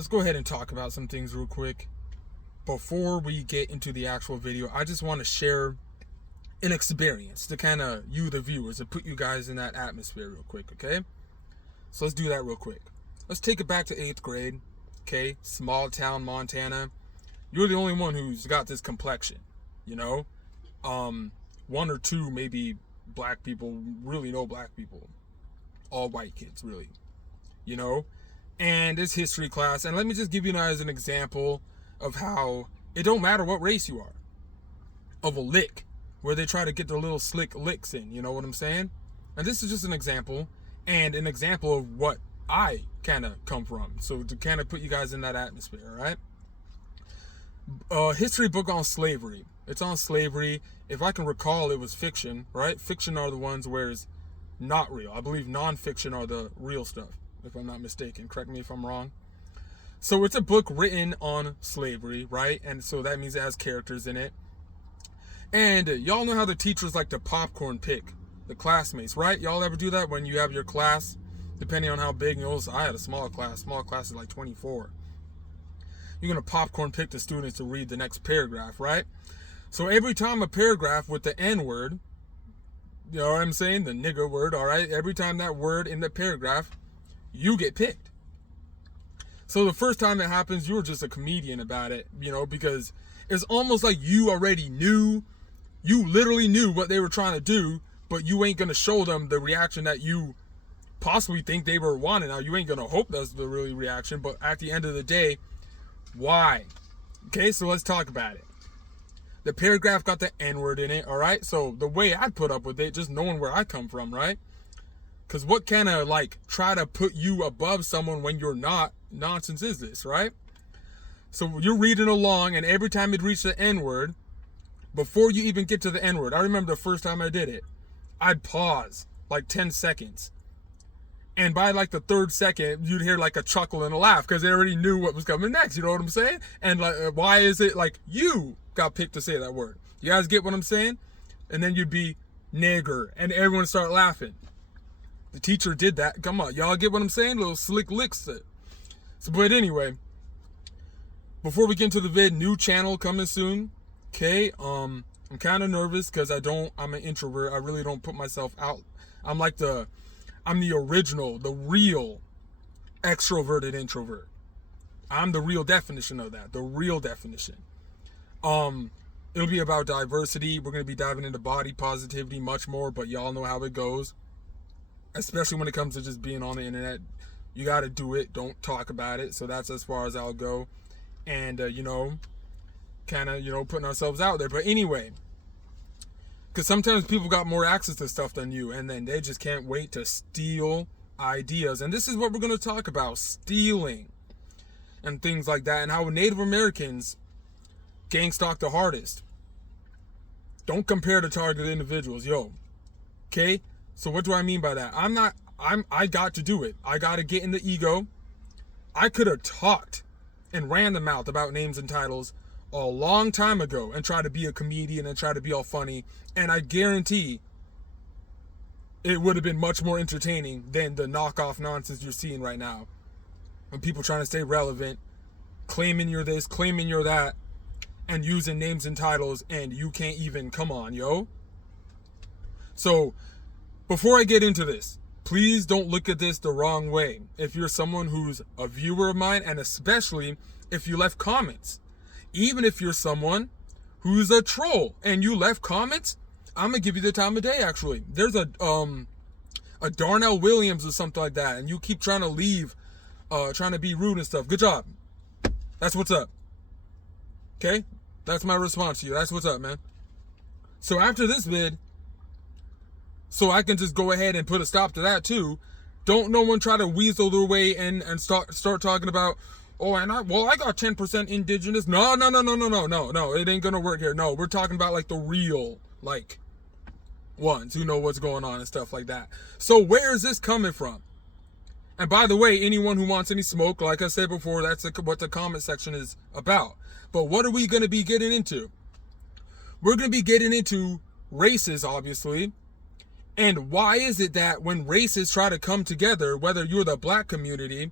let's go ahead and talk about some things real quick. Before we get into the actual video, I just want to share an experience to kind of you, the viewers, to put you guys in that atmosphere real quick, okay? So let's do that real quick. Let's take it back to 8th grade, okay? Small town Montana. You're the only one who's got this complexion, you know? One or two maybe black people, really no black people. All white kids, really, you know? And it's history class, and let me just give you guys an example of how it don't matter what race you are, of a lick, where they try to get their little slick licks in, you know what I'm saying? And this is just an example, and an example of what I kind of come from, so to kind of put you guys in that atmosphere, all right? History book on slavery. It's on slavery. If I can recall, it was fiction, right? Fiction are the ones where it's not real. I believe non-fiction are the real stuff, if I'm not mistaken. Correct me if I'm wrong. So it's a book written on slavery, right? And so that means it has characters in it. And y'all know how the teachers like to popcorn pick the classmates, right? Y'all ever do that when you have your class, depending on how big? You know, I had a small class. Small class is like 24. You're going to popcorn pick the students to read the next paragraph, right? So every time a paragraph with the N word, you know what I'm saying? The nigger word, all right? Every time that word in the paragraph, you get picked. So the first time it happens, you were just a comedian about it, you know, because it's almost like you already knew, you literally knew what they were trying to do, but you ain't going to show them the reaction that you possibly think they were wanting. Now, you ain't going to hope that's the real reaction, but at the end of the day, why? Okay, so let's talk about it. The paragraph got the N-word in it, all right? So the way I'd put up with it, just knowing where I come from, right? Because what kind of, like, try to put you above someone when you're not nonsense is this, right? So you're reading along, and every time you'd reach the N-word, before you even get to the N-word, I remember the first time I did it, I'd pause, like 10 seconds. And by like the third second, you'd hear like a chuckle and a laugh because they already knew what was coming next. You know what I'm saying? And like, why is it like you got picked to say that word? You guys get what I'm saying? And then you'd be nigger, and everyone start laughing. The teacher did that. Come on, y'all get what I'm saying? Little slick licks. So, but anyway, before we get into the vid, new channel coming soon. Okay, I'm kind of nervous because I'm an introvert. I really don't put myself out. I'm the original, the real extroverted introvert. I'm the real definition of that, the real definition. It'll be about diversity. We're going to be diving into body positivity much more, but y'all know how it goes. Especially when it comes to just being on the internet. You got to do it. Don't talk about it. So that's as far as I'll go. And, putting ourselves out there. But anyway, because sometimes people got more access to stuff than you, and then they just can't wait to steal ideas. And this is what we're going to talk about, stealing and things like that, and how Native Americans gangstalk the hardest. Don't compare to targeted individuals, yo. Okay? So what do I mean by that? I got to do it. I got to get in the ego. I could have talked and ran the mouth about names and titles a long time ago and try to be a comedian and try to be all funny, and I guarantee it would have been much more entertaining than the knockoff nonsense you're seeing right now. When people trying to stay relevant, claiming you're this, claiming you're that, and using names and titles, and you can't even, come on, yo. So, before I get into this, please don't look at this the wrong way. If you're someone who's a viewer of mine, and especially if you left comments. Even if you're someone who's a troll and you left comments, I'm going to give you the time of day, actually. There's a Darnell Williams or something like that, and you keep trying to leave, trying to be rude and stuff. Good job. That's what's up. Okay? That's my response to you. That's what's up, man. So after this vid, so I can just go ahead and put a stop to that too, don't no one try to weasel their way in and start talking about, oh, and I got 10% indigenous. No, it ain't gonna work here. No, we're talking about like the real, like, ones who know what's going on and stuff like that. So where is this coming from? And by the way, anyone who wants any smoke, like I said before, that's what the comment section is about. But what are we gonna be getting into? We're gonna be getting into races, obviously. And why is it that when races try to come together, whether you're the black community,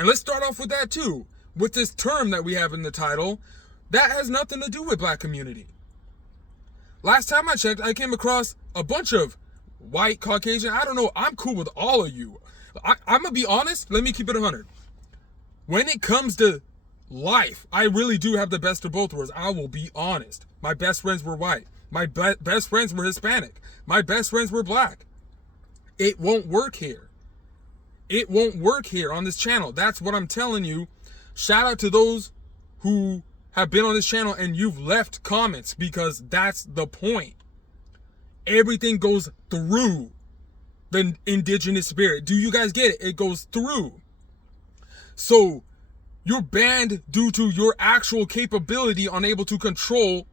And let's start off with that too. With this term that we have in the title, that has nothing to do with black community. Last time I checked, I came across a bunch of white, Caucasian, I don't know, I'm cool with all of you. I'm going to be honest, let me keep it 100. When it comes to life, I really do have the best of both worlds. I will be honest. My best friends were white. My best friends were Hispanic. My best friends were black. It won't work here. It won't work here on this channel. That's what I'm telling you. Shout out to those who have been on this channel and you've left comments, because that's the point. Everything goes through the indigenous spirit. Do you guys get it? It goes through. So you're banned due to your actual capability, unable to control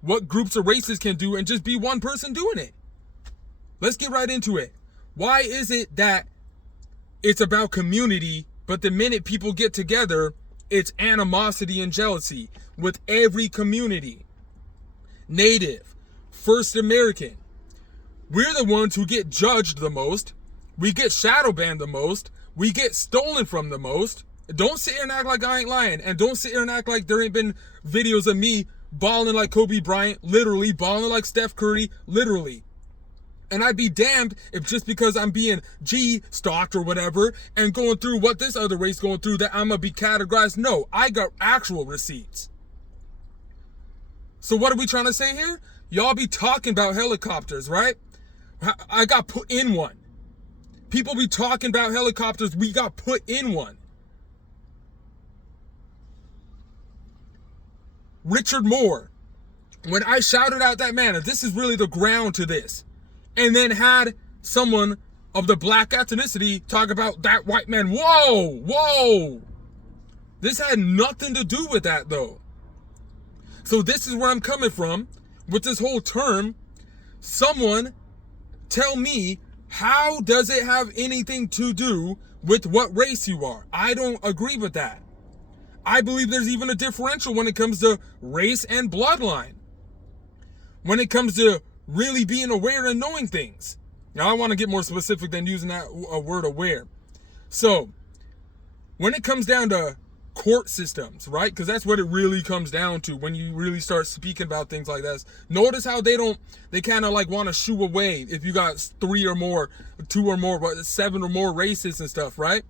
what groups or races can do and just be one person doing it. Let's get right into it. Why is it that it's about community, but the minute people get together, it's animosity and jealousy with every community? Native, First American, we're the ones who get judged the most. We get shadow banned the most. We get stolen from the most. Don't sit here and act like I ain't lying. And don't sit here and act like there ain't been videos of me balling like Kobe Bryant, literally, balling like Steph Curry, literally. And I'd be damned if just because I'm being G-stalked or whatever and going through what this other race going through that I'm going to be categorized. No, I got actual receipts. So what are we trying to say here? Y'all be talking about helicopters, right? I got put in one. People be talking about helicopters. We got put in one. Richard Moore, when I shouted out that man, this is really the ground to this, and then had someone of the black ethnicity talk about that white man. Whoa. This had nothing to do with that though. So this is where I'm coming from with this whole term. Someone tell me, how does it have anything to do with what race you are? I don't agree with that. I believe there's even a differential when it comes to race and bloodline. When it comes to really being aware and knowing things. Now, I want to get more specific than using that word aware. So, when it comes down to court systems, right? Because that's what it really comes down to when you really start speaking about things like that. Notice how they kind of like want to shoo away if you got 3 or more, 2 or more, 7 or more races and stuff, right?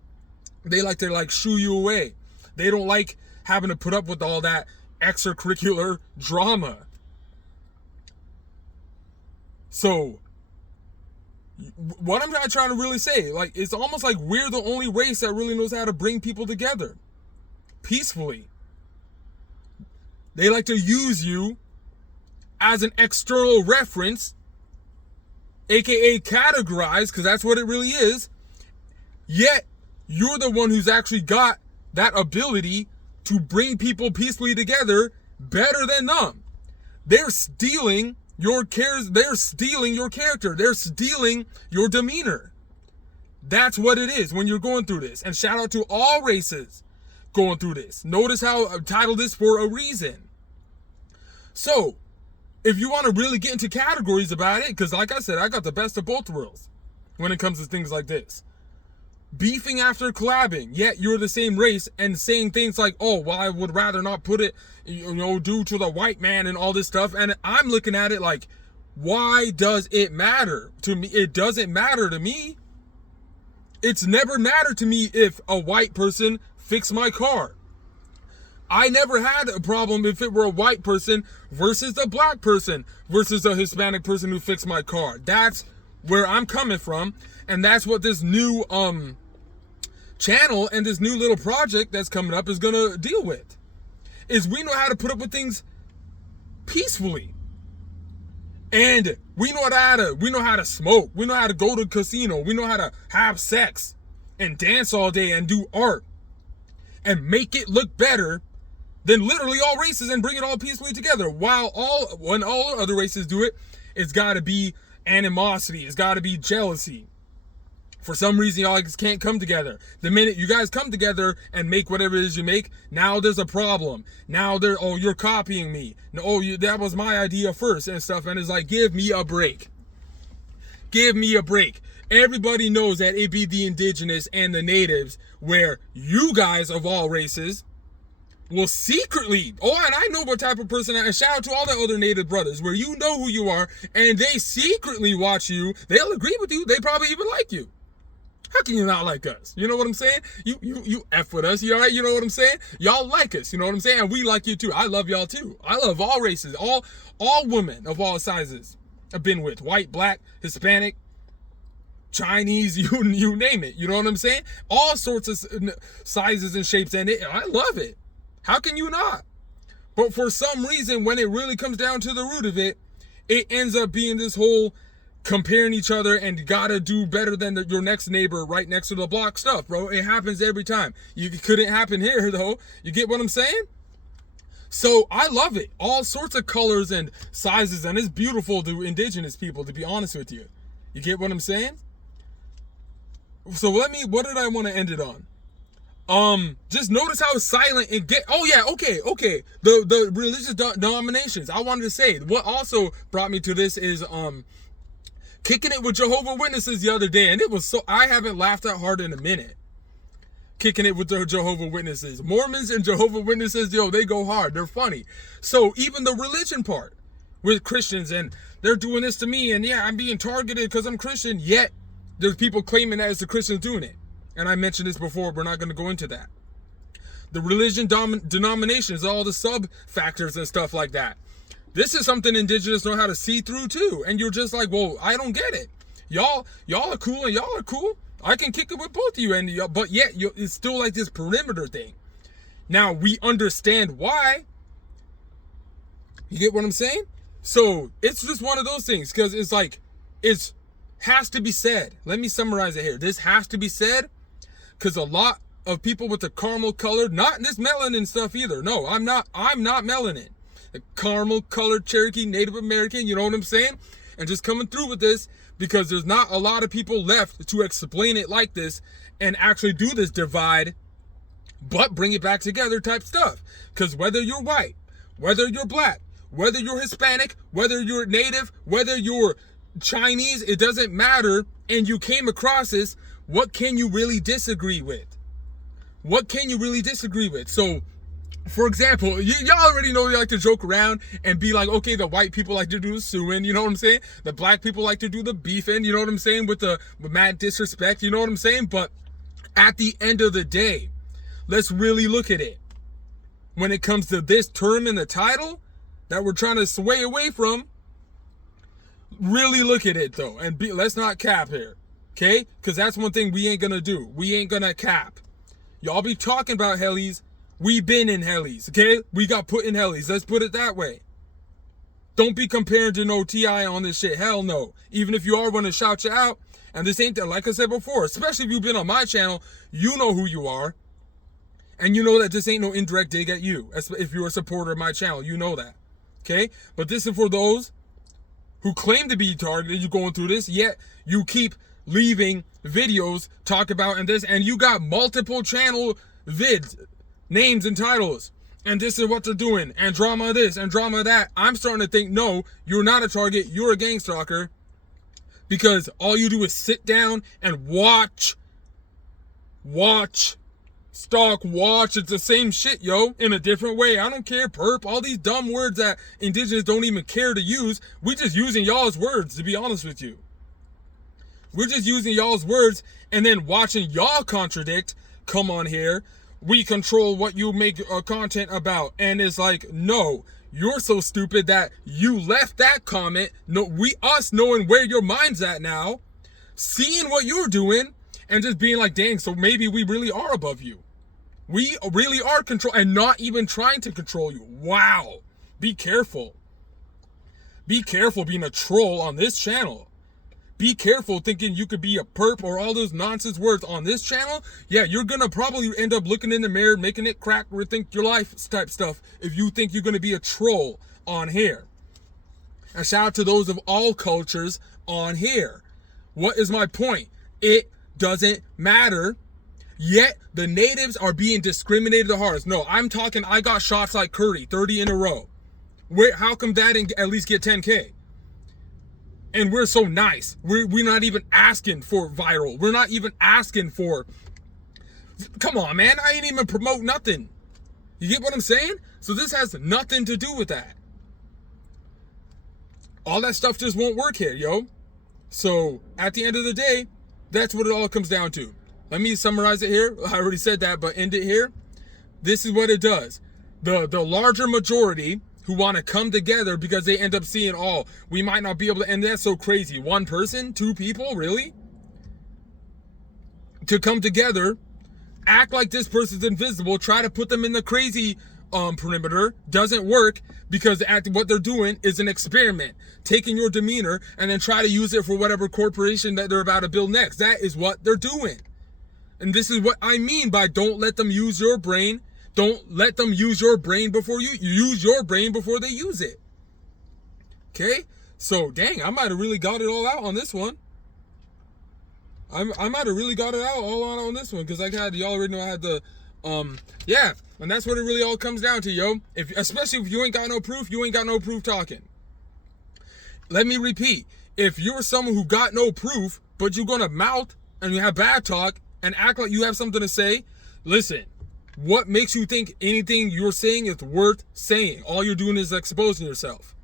They like to like shoo you away. They don't like having to put up with all that extracurricular drama. So, what I'm trying to really say, like, it's almost like we're the only race that really knows how to bring people together peacefully. They like to use you as an external reference, aka categorize, because that's what it really is. Yet, you're the one who's actually got that ability to bring people peacefully together better than them. They're stealing your cares, they're stealing your character, they're stealing your demeanor. That's what it is when you're going through this. And shout out to all races going through this. Notice how I've titled this for a reason. So, if you want to really get into categories about it, because like I said, I got the best of both worlds when it comes to things like this. Beefing after collabing, yet you're the same race, and saying things like, oh, well, I would rather not put it, due to the white man and all this stuff. And I'm looking at it like, why does it matter to me? It doesn't matter to me. It's never mattered to me if a white person fixed my car. I never had a problem if it were a white person versus a black person versus a Hispanic person who fixed my car. That's where I'm coming from. And that's what this new channel and this new little project that's coming up is going to deal with. Is we know how to put up with things peacefully. And we know how to smoke. We know how to go to a casino. We know how to have sex and dance all day and do art and make it look better than literally all races and bring it all peacefully together. When all other races do it, it's got to be animosity. It's got to be jealousy. For some reason, y'all just can't come together. The minute you guys come together and make whatever it is you make, now there's a problem. Now you're copying me. No, that was my idea first and stuff. And it's like, give me a break. Give me a break. Everybody knows that it be the indigenous and the natives where you guys of all races will secretly, and I know what type of person, and shout out to all the other Native brothers, where you know who you are, and they secretly watch you. They'll agree with you. They probably even like you. How can you not like us? You know what I'm saying? You F with us, you alright? You know what I'm saying? Y'all like us, you know what I'm saying? And we like you too. I love y'all too. I love all races, all women of all sizes I've been with. White, black, Hispanic, Chinese, you name it. You know what I'm saying? All sorts of sizes and shapes, and I love it. How can you not? But for some reason, when it really comes down to the root of it, it ends up being this whole comparing each other and gotta do better than your next neighbor right next to the block stuff, bro. It happens every time. It couldn't happen here, though. You get what I'm saying? So I love it. All sorts of colors and sizes, and it's beautiful to indigenous people, to be honest with you. You get what I'm saying? So what did I want to end it on? Just notice how silent it get. Oh yeah, okay. The religious denominations. I wanted to say what also brought me to this is kicking it with Jehovah's Witnesses the other day, and it was so, I haven't laughed that hard in a minute. Kicking it with the Jehovah's Witnesses. Mormons and Jehovah's Witnesses, they go hard. They're funny. So even the religion part with Christians, and they're doing this to me, and yeah, I'm being targeted because I'm Christian, yet there's people claiming that it's the Christians doing it. And I mentioned this before, we're not going to go into that. The religion denominations, all the sub-factors and stuff like that. This is something indigenous know how to see through too. And you're just like, well, I don't get it. Y'all are cool and y'all are cool. I can kick it with both of you, but yet it's still like this perimeter thing. Now, we understand why. You get what I'm saying? So, it's just one of those things, because it's like, it has to be said. Let me summarize it here. This has to be said, because a lot of people with the caramel colored, not this melanin stuff either. No, I'm not melanin. The caramel colored Cherokee Native American, you know what I'm saying? And just coming through with this, because there's not a lot of people left to explain it like this and actually do this divide, but bring it back together type stuff. Because whether you're white, whether you're black, whether you're Hispanic, whether you're Native, whether you're Chinese, it doesn't matter, and you came across this, what can you really disagree with? What can you really disagree with? So, for example, y'all already know we like to joke around and be like, okay, the white people like to do the suing, you know what I'm saying? The black people like to do the beefing, you know what I'm saying? With mad disrespect, you know what I'm saying? But at the end of the day, let's really look at it. When it comes to this term in the title that we're trying to sway away from, really look at it though, and let's not cap here, okay? Because that's one thing we ain't gonna do. We ain't gonna cap. Y'all be talking about hellies. We been in hellies, okay? We got put in hellies. Let's put it that way. Don't be comparing to no TI on this shit. Hell no. Even if you are going to shout you out, and this ain't, like I said before, especially if you've been on my channel, you know who you are. And you know that this ain't no indirect dig at you. If you're a supporter of my channel, you know that, okay? But this is for those who claim to be targeted. You going through this, yet you keep leaving videos talk about and you got multiple channel vids, names and titles, and this is what they're doing, and drama this and drama that. I'm starting to think, no, you're not a target, you're a gang stalker, because all you do is sit down and watch. It's the same shit, yo, in a different way. I don't care, perp, all these dumb words that indigenous don't even care to use. We just using y'all's words, to be honest with you. We're just using y'all's words and then watching y'all contradict, come on here. We control what you make content about. And it's like, no, you're so stupid that you left that comment. No, us knowing where your mind's at now, seeing what you're doing, and just being like, dang, so maybe we really are above you. We really are control, and not even trying to control you. Wow. Be careful. Be careful being a troll on this channel. Be careful thinking you could be a perp or all those nonsense words on this channel. Yeah, you're going to probably end up looking in the mirror, making it crack, rethink your life type stuff if you think you're going to be a troll on here. And shout out to those of all cultures on here. What is my point? It doesn't matter. Yet the natives are being discriminated the hardest. No, I'm talking, I got shots like Curry, 30 in a row. How come that didn't at least get 10K? And we're so nice. We're not even asking for viral. We're not even asking for Come on, man. I ain't even promote nothing. You get what I'm saying? So this has nothing to do with that. All that stuff just won't work here, yo. So at the end of the day, that's what it all comes down to. Let me summarize it here. I already said that, but end it here. This is what it does. The larger majority who want to come together because they end up seeing, oh, we might not be able to, and that's so crazy. One person, two people, really? To come together, act like this person's invisible, try to put them in the crazy perimeter, doesn't work because what they're doing is an experiment, taking your demeanor and then try to use it for whatever corporation that they're about to build next. That is what they're doing. And this is what I mean by don't let them use your brain. Don't let them use your brain before you use your brain before they use it. Okay? So, dang, I might have really got it all out on this one. I might have really got it all out on this one because y'all already know I had the, yeah. And that's what it really all comes down to, yo. Especially if you ain't got no proof, you ain't got no proof talking. Let me repeat. If you're someone who got no proof, but you're going to mouth and you have bad talk and act like you have something to say, listen, what makes you think anything you're saying is worth saying? All you're doing is exposing yourself.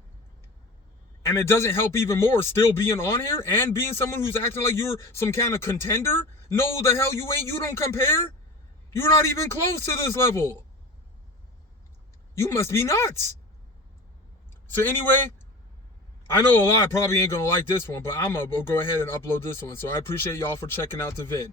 And it doesn't help even more still being on here and being someone who's acting like you're some kind of contender. No, the hell you ain't. You don't compare. You're not even close to this level. You must be nuts. So anyway, I know a lot probably ain't going to like this one, but I'm going to go ahead and upload this one. So I appreciate y'all for checking out the vid.